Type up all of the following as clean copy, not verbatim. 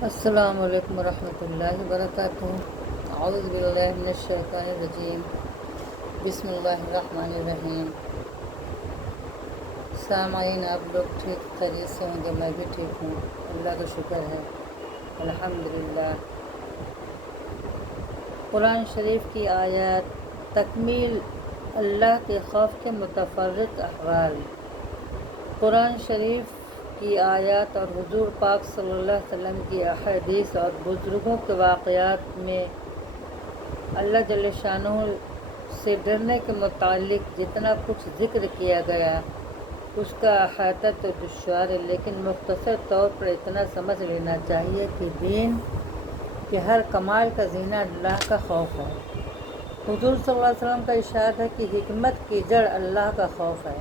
السلام علیکم ورحمۃ اللہ وبرکاتہ۔ اعوذ باللہ من الشیطان الرجیم، بسم اللہ الرحمن الرحیم۔ سامعین، آپ لوگ ٹھیک خیریت سے ہوں گے؟ میں بھی ٹھیک ہوں، اللہ کا شکر ہے، الحمدللہ۔ قرآن شریف کی آیات تکمیل اللہ کے خوف کے متفرق احوال۔ قرآن شریف کی آیات اور حضور پاک صلی اللہ علیہ وسلم کی احادیث اور بزرگوں کے واقعات میں اللہ جل شانہ سے ڈرنے کے متعلق جتنا کچھ ذکر کیا گیا اس کا احاطہ تو دشوار ہے، لیکن مختصر طور پر اتنا سمجھ لینا چاہیے کہ دین کے ہر کمال کا زینہ اللہ کا خوف ہے۔ حضور صلی اللہ علیہ وسلم کا ارشاد ہے کہ حکمت کی جڑ اللہ کا خوف ہے۔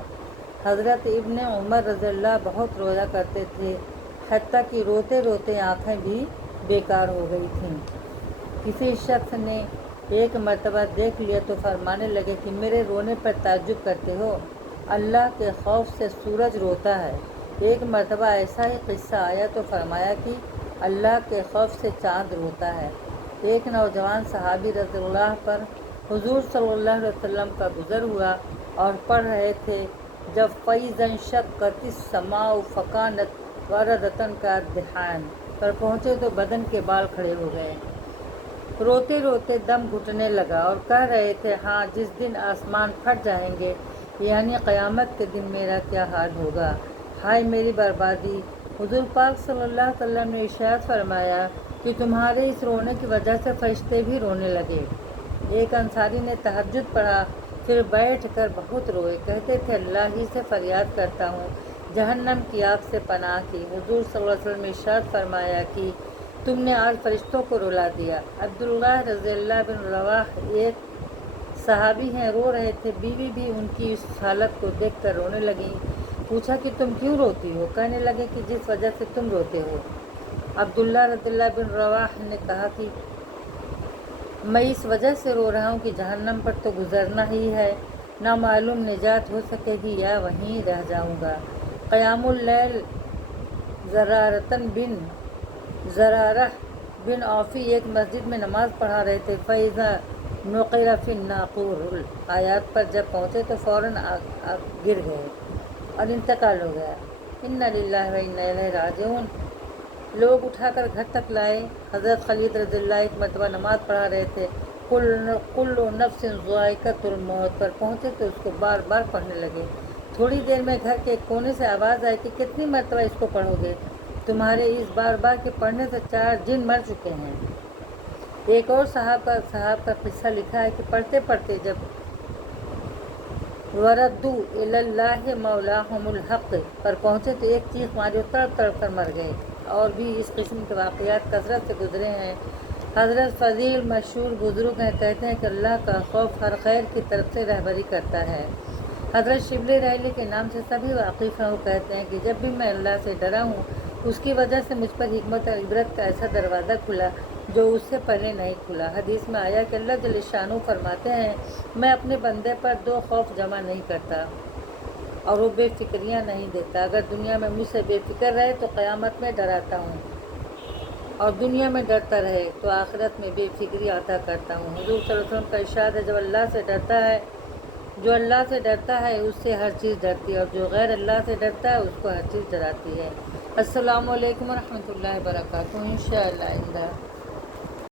حضرت ابن عمر رضی اللہ بہت روزہ کرتے تھے، حتیٰ کہ روتے روتے آنکھیں بھی بیکار ہو گئی تھیں۔ کسی شخص نے ایک مرتبہ دیکھ لیا تو فرمانے لگے کہ میرے رونے پر تعجب کرتے ہو؟ اللہ کے خوف سے سورج روتا ہے۔ ایک مرتبہ ایسا ہی قصہ آیا تو فرمایا کہ اللہ کے خوف سے چاند روتا ہے۔ ایک نوجوان صحابی رضی اللہ پر حضور صلی اللہ علیہ وسلم کا گزر ہوا اور پڑھ رہے تھے جب فَإِذَا انشَقَّتِ السَّمَاءُ فَكَانَتْ وَرْدَةً كَالدِّحَانِ پر پہنچے تو بدن کے بال کھڑے ہو گئے۔ روتے روتے دم گھٹنے لگا اور کہہ رہے تھے، ہاں جس دن آسمان پھٹ جائیں گے، یعنی قیامت کے دن میرا کیا حال ہوگا، ہائے میری بربادی۔ حضور پاک صلی اللہ علیہ وسلم نے ارشاد فرمایا کہ تمہارے اس رونے کی وجہ سے فرشتے بھی رونے لگے۔ ایک انصاری نے تہجد پڑھا، پھر بیٹھ کر بہت روئے، کہتے تھے اللہ ہی سے فریاد کرتا ہوں، جہنم کی آگ سے پناہ کی۔ حضور صلی اللہ علیہ وسلم نے ارشاد فرمایا کہ تم نے آج فرشتوں کو رلا دیا۔ عبداللہ رضی اللہ بن رواح ایک صحابی ہیں، رو رہے تھے، بیوی بھی ان کی اس حالت کو دیکھ کر رونے لگیں۔ پوچھا کہ تم کیوں روتی ہو؟ کہنے لگے کہ جس وجہ سے تم روتے ہو۔ عبداللہ رضی اللہ بن رواح نے کہا کہ میں اس وجہ سے رو رہا ہوں کہ جہنم پر تو گزرنا ہی ہے، نہ معلوم نجات ہو سکے گی یا وہیں رہ جاؤں گا۔ قیام اللیل زرارہ بن عوفی ایک مسجد میں نماز پڑھا رہے تھے۔ فَإِذَا نُقِرَ فِي النَّاقُورِ آیات پر جب پہنچے تو فوراً گر گئے اور انتقال ہو گیا۔ اِنَّا لِلَّهِ وَإِنَّا إِلَيْهِ رَاجِعُونَ لوگ اٹھا کر گھر تک لائے۔ حضرت خالد رضی اللہ ایک مرتبہ نماز پڑھا رہے تھے، کل نفس ذائقۃ الموت پر پہنچے تو اس کو بار بار پڑھنے لگے۔ تھوڑی دیر میں گھر کے ایک کونے سے آواز آئی کہ کتنی مرتبہ اس کو پڑھو گے؟ تمہارے اس بار بار کے پڑھنے سے 4 جن مر چکے ہیں۔ ایک اور صاحب کا قصہ لکھا ہے کہ پڑھتے پڑھتے جب وَرَدُّوا إِلَى اللَّهِ مَوْلَاهُمُ الْحَقِّ پر پہنچے تو ایک چیخ ماری اور تڑپ تڑپ کر مر گئے۔ اور بھی اس قسم کے واقعات کثرت سے گزرے ہیں۔ حضرت فضیل مشہور بزرگ ہیں، کہتے ہیں کہ اللہ کا خوف ہر خیر کی طرف سے رہبری کرتا ہے۔ حضرت شبلی ریلی کے نام سے سبھی واقف ہیں۔ وہ کہتے ہیں کہ جب بھی میں اللہ سے ڈرا ہوں اس کی وجہ سے مجھ پر حکمت اور عبرت کا ایسا دروازہ کھلا جو اس سے پہلے نہیں کھلا۔ حدیث میں آیا کہ اللہ جل شانہ فرماتے ہیں، میں اپنے بندے پر 2 خوف جمع نہیں کرتا اور وہ بے فکریاں نہیں دیتا۔ اگر دنیا میں مجھ سے بے فکر رہے تو قیامت میں ڈراتا ہوں، اور دنیا میں ڈرتا رہے تو آخرت میں بے فکری عطا کرتا ہوں۔ حضور صلی اللہ علیہ وسلم کا ارشاد ہے، جو اللہ سے ڈرتا ہے اس سے ہر چیز ڈرتی ہے، اور جو غیر اللہ سے ڈرتا ہے اس کو ہر چیز ڈراتی ہے۔ السلام علیکم ورحمۃ اللہ وبرکاتہ۔ انشاءاللہ